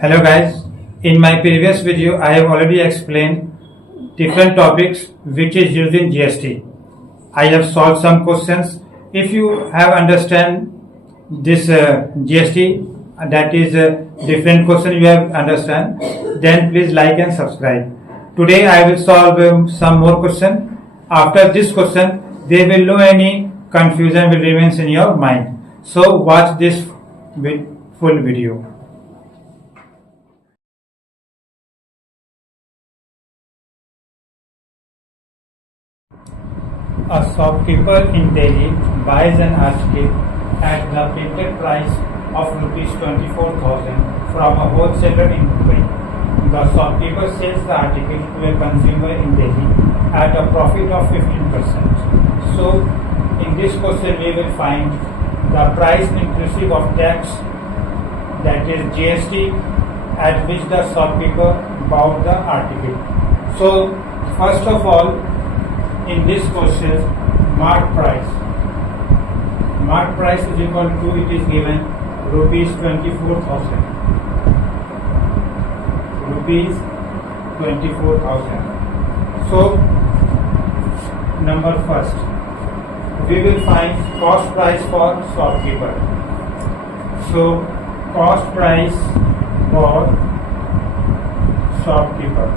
Hello guys, in my previous video I have already explained different topics which is used in GST. I have solved some questions. If you have understand this GST, that is a different question you have understand, then please like and subscribe. Today I will solve some more question. After this question, there will no any confusion will remains in your mind. So watch this full video. A shopkeeper in Delhi buys an article at the printed price of rupees 24,000 from a wholesaler in Mumbai. The shopkeeper sells the article to a consumer in Delhi at a profit of 15%. So, in this question we will find the price inclusive of tax, that is GST, at which the shopkeeper bought the article. So, first of all, in this question, mark price. Mark price is equal to, it is given rupees 24,000. Rupees 24,000. So, number first, we will find cost price for shopkeeper. So, cost price for shopkeeper.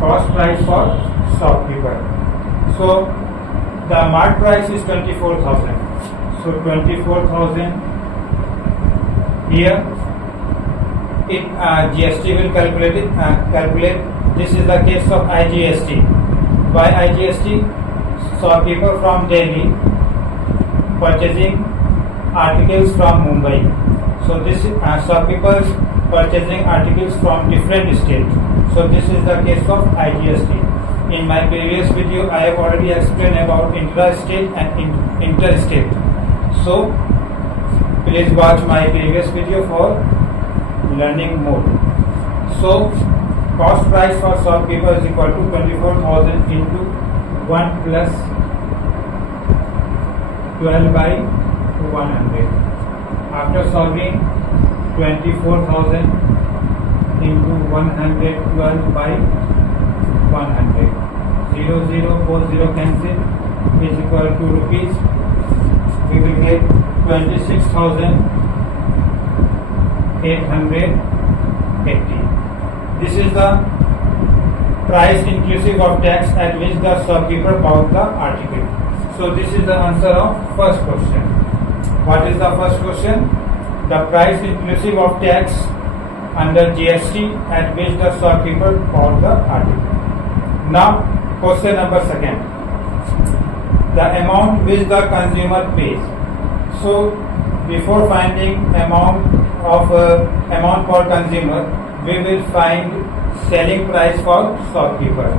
Cost price for shopkeeper. So the mark price is 24,000. So 24,000 here. It GST will calculate it. Calculate. This is the case of IGST. Why IGST? Shopkeeper from Delhi purchasing articles from Mumbai. So this shopkeepers purchasing articles from different states. So this is the case of IGST. In my previous video, I have already explained about intra-state and interstate. So please watch my previous video for learning more. So cost price for shopkeeper is equal to 24,000 into 1 plus 12 by 100. After solving 24,000 into 112 by 100. 0, 0, 4, 0 cancel is equal to rupees. We will get 26,880. This is the price inclusive of tax at which the shopkeeper bought the article. So this is the answer of first question. What is the first question? The price inclusive of tax under GST at which the shopkeeper bought the article. Now, question number second. The amount which the consumer pays. So, before finding amount for consumer, we will find selling price for shopkeeper.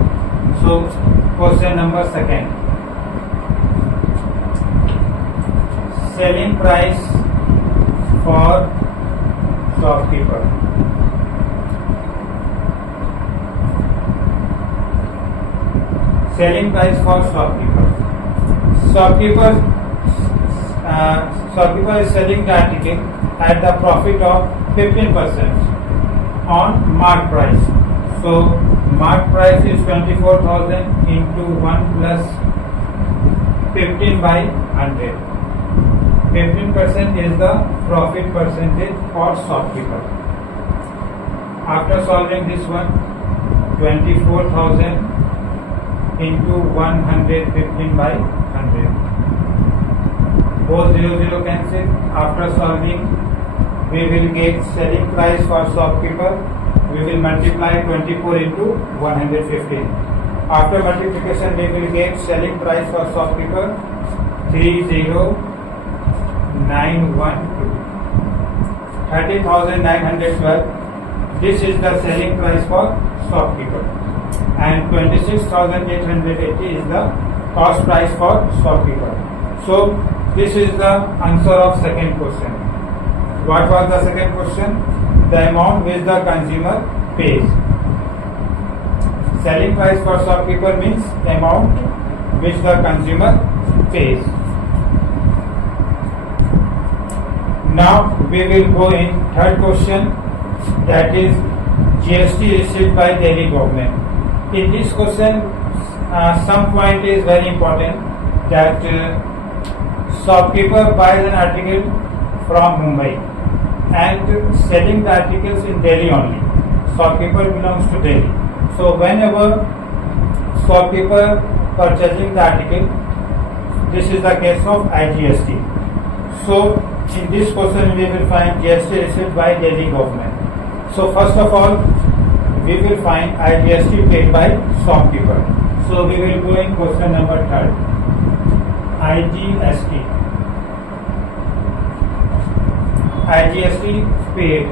So, question number second. Selling price for shopkeeper. Selling price for shopkeeper. Shopkeeper is selling the article at the profit of 15% on mark price. So mark price is 24,000 into 1 plus 15 by 100. 15% is the profit percentage for shopkeeper. After solving this one, 24,000 into 115 by 100. Both 0, 0 cancel. After solving, we will get selling price for shopkeeper. We will multiply 24 into 115. After multiplication, we will get selling price for shopkeeper 30,912. 30,912. This is the selling price for shopkeeper. And 26,880 is the cost price for shopkeeper. So this is the answer of second question. What was the second question? The amount which the consumer pays. Selling price for shopkeeper means amount which the consumer pays. Now we will go in third question, that is GST received by Delhi government. In this question, some point is very important, that shopkeeper buys an article from Mumbai and selling the articles in Delhi only. Shopkeeper belongs to Delhi. So whenever shopkeeper purchasing the article, this is the case of IGST. So in this question we will find GST received by Delhi government. So first of all we will find IGST paid by shopkeeper. So we will go in question number 3. IGST paid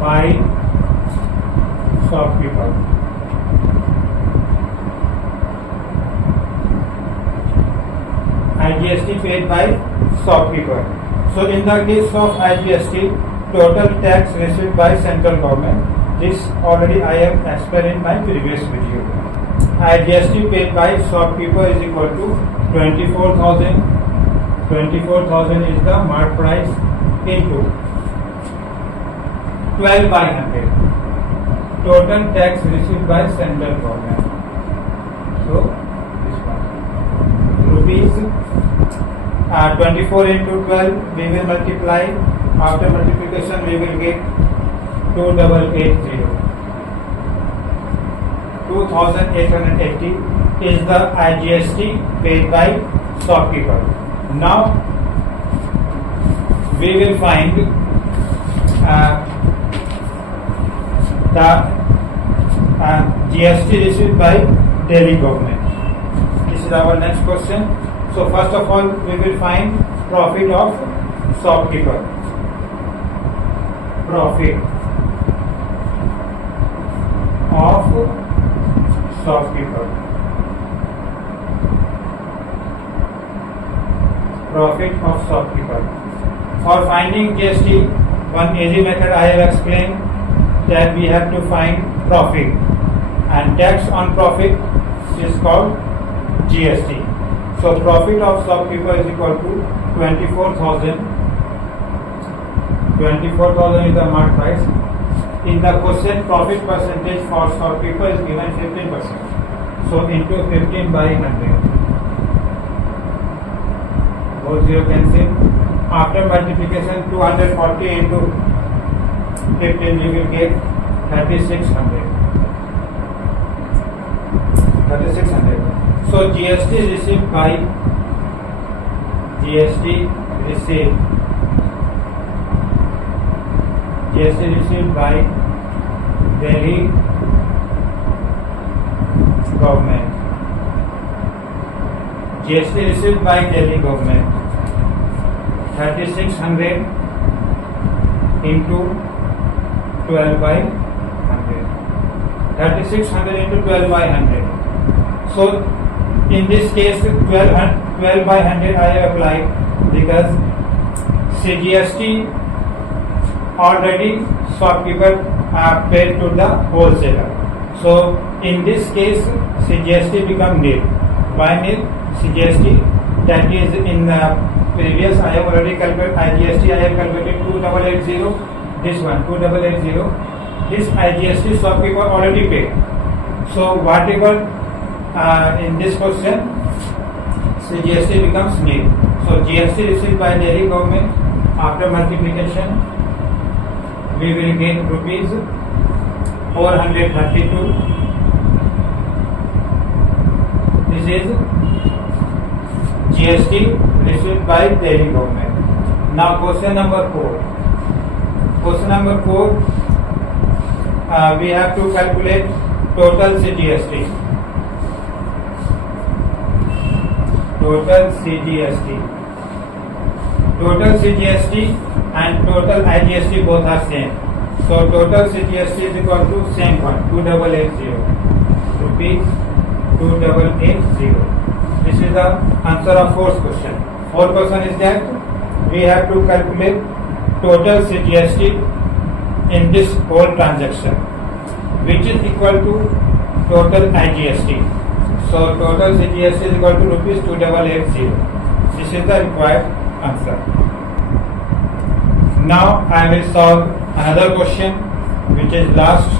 by shopkeeper. IGST paid by shopkeeper. So in the case of IGST, total tax received by central government. This already I have explained in my previous video. IGST paid by shopkeeper is equal to 24,000. 24,000 is the mark price into 12 by 100. Total tax received by central government. So this one rupees 24 into 12 we will multiply. After multiplication we will get 2880. 2880 is the IGST paid by shopkeeper. Now we will find the GST received by Delhi government. This is our next question. So first of all we will find profit of shopkeeper. Profit of shopkeeper. Profit of shopkeeper. For finding GST, one easy method I have explained, that we have to find profit, and tax on profit is called GST. So profit of shopkeeper is equal to 24,000. 24,000 is the mark price. In the question, profit percentage for shopkeeper is given 15%. So into 15 by 100. Both zero cancel. After multiplication, 240 into 15 we will get 3600. 3600. So GST received by Delhi government. GST received by Delhi government. 3600 into 12 by 100. 3600 into 12 by 100. So in this case 12 by 100 I have applied because CGST already shopkeeper paid to the wholesaler. So in this case CGST become nil. Why nil? CGST, that is in the previous I have already calculated IGST, I have calculated 2880. This one 2880. This IGST shopkeeper already paid. So whatever in this question CGST becomes nil. So GST received by Delhi government, after multiplication we will get rupees 432. This is GST received by Delhi government. Now question number 4. Question number 4, we have to calculate total CGST. Total CGST and total IGST both are same. So total CGST is equal to same one, 2880 rupees 2880. This is the answer of fourth question. Fourth question is that we have to calculate total CGST in this whole transaction, which is equal to total IGST. So total CGST is equal to rupees 2880. This is the required answer. Now I will solve another question, which is last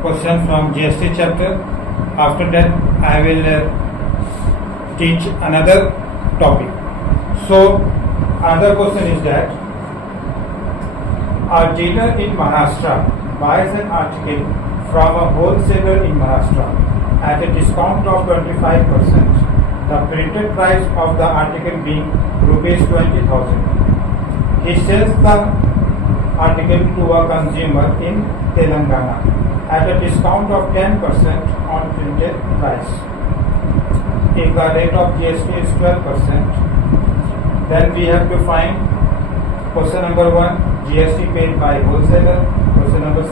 question from GST chapter. After that I will teach another topic. So another question is that a dealer in Maharashtra buys an article from a wholesaler in Maharashtra at a discount of 25%, the printed price of the article being rupees 20,000. He sells the article to a consumer in Telangana at a discount of 10% on printed price. If the rate of GST is 12%, then we have to find question number 1, GST paid by wholesaler. Question number 2,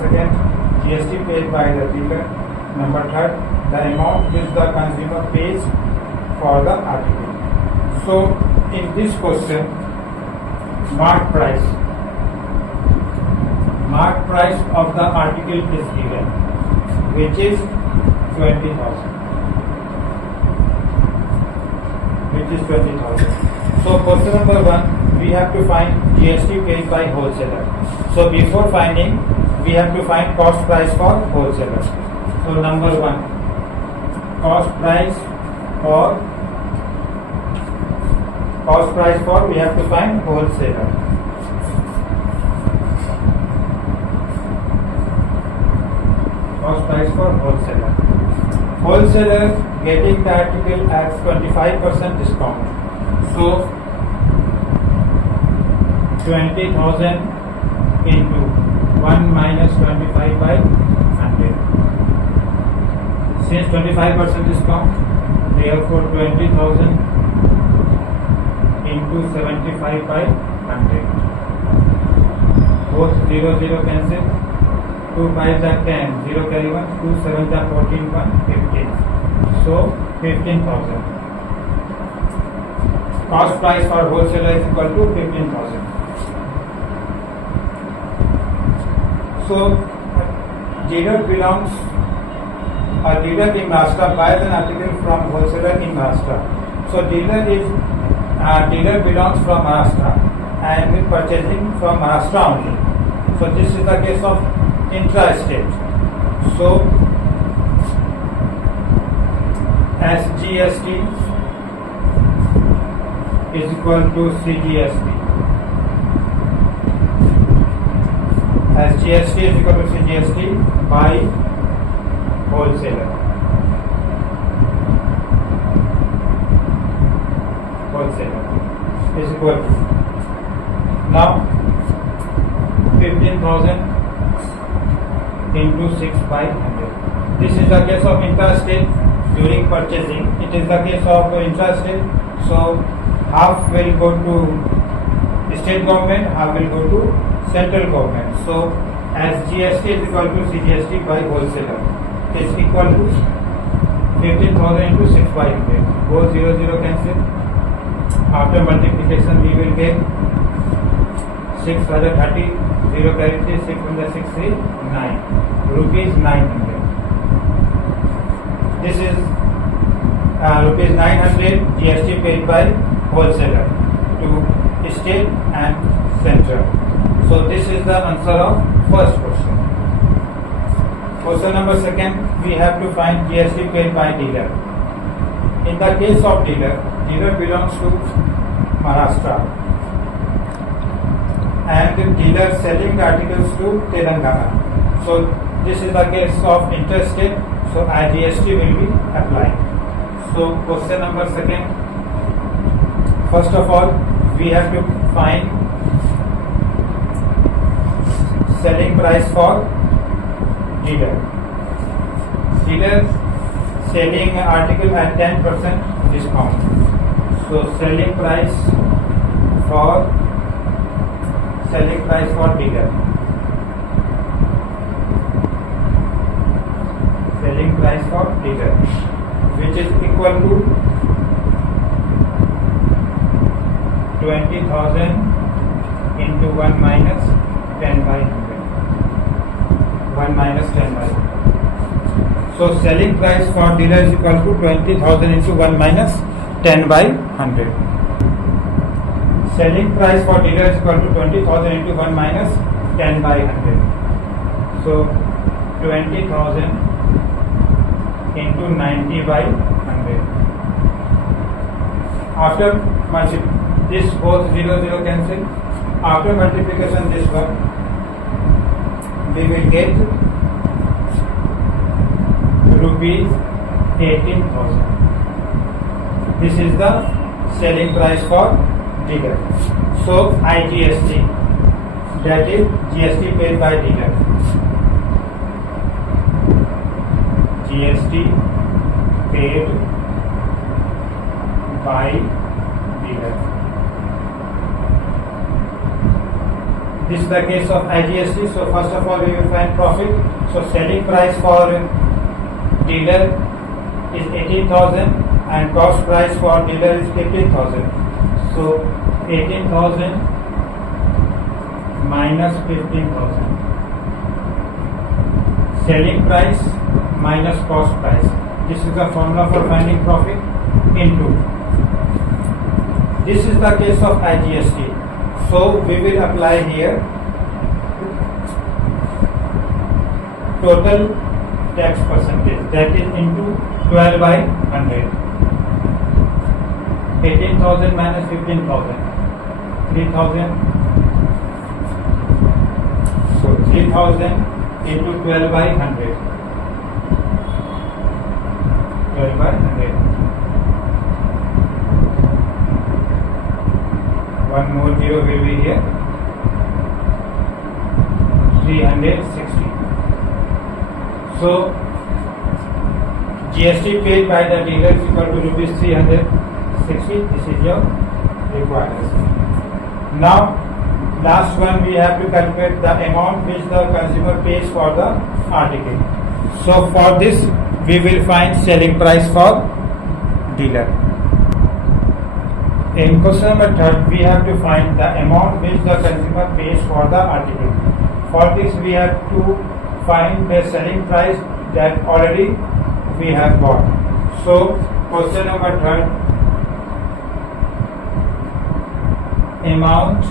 GST paid by the dealer. Number 3, the amount which the consumer pays for the article. So in this question, mark price of the article is given, which is 20,000. So question number 1, we have to find GST paid by wholesaler. So before finding, we have to find cost price for wholesaler. So number 1, cost price for we have to find wholesaler. Cost price for wholesaler. Wholesaler getting the article at 25% discount. So 20,000 into 1 minus 25 by 100. Since 25% discount, therefore 20,000 into 75 by 100. Both 0 0 cancel. 2 5 are 10, 0 carry 1, 2 7 are 14, 1 15. So 15,000. Cost price for wholesaler is equal to 15,000. So a dealer in Maharashtra buys an article from wholesaler in Maharashtra. So dealer belongs from Maharashtra and is purchasing from Maharashtra only. So this is the case of intra-state. So SGST is equal to CGST. SGST is equal to CGST by wholesaler. Is equal to, now 15,000 into 6 by 100. This is the case of intrastate during purchasing. It is the case of intrastate. So half will go to state government, half will go to central government. So as GST is equal to CGST by wholesaler is equal to 15,000 into 6 by 100. Both 0 0 cancel. After multiplication we will get 6 other 30, 0 carry 3, 6 under 6 3, 9. Rupees 900. This is rupees 900 GST paid by wholesaler to state and central. So this is the answer of first question. Question number 2, we have to find GST paid by dealer. In the case of dealer belongs to Maharashtra and the dealer selling the articles to Telangana. So this is the case of interstate. So GST will be applied. So question number 2, first of all we have to find selling price for dealer. Dealer selling article at 10% discount. So selling price for dealer. Selling price for dealer, which is equal to 20,000 into 1 minus 10 by 100. 1 minus 10 by 100. So selling price for dealer is equal to 20,000 into 1 minus 10 by 100. selling price for dealer is equal to 20,000 into 1 minus 10 by 100. So 20,000 into 90 by 100. After this both 0 0 cancel. After multiplication this one, we will get rupees 18,000. This is the selling price for dealer. So IGST, that is GST paid by dealer. GST paid by dealer. This is the case of IGST. So first of all we will find profit. So selling price for dealer is 18,000 and cost price for dealer is 15,000. So 18,000 minus 15,000. Selling price minus cost price. This is the formula for finding profit into. This is the case of IGST. So we will apply here total tax percentage, that is into 12 by 100. 18,000 minus 15,000, 3,000. So 3,000 into 12 by 100. 12 by 100. One more zero will be here. 360. So GST paid by the dealer is equal to rupees 360. This is your required. Now last one we have to calculate the amount which the consumer pays for the article. So for this we will find selling price for dealer. In question number 3, we have to find the amount which the consumer pays for the article. For this we have to find the selling price that already we have got. So question number 3, amount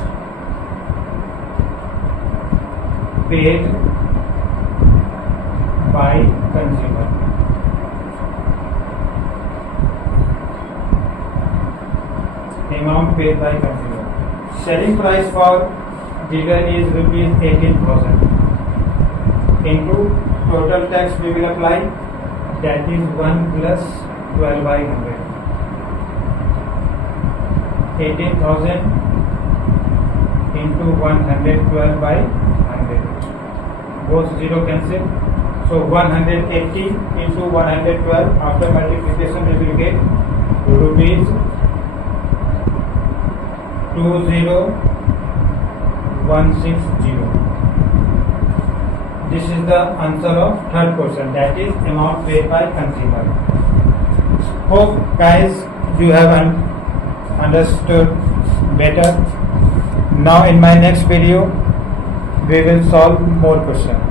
paid by consumer. Amount paid by consumer. Selling price for dealer is rupees 18,000 into total tax we will apply, that is 1 plus 12 by 100. 18,000 into 112 by 100. Both 0 cancel. So 180 into 112, after multiplication we will get rupees 20160. This is the answer of third question, that is amount paid by consumer. Hope guys you have understood better. Now in my next video we will solve more questions.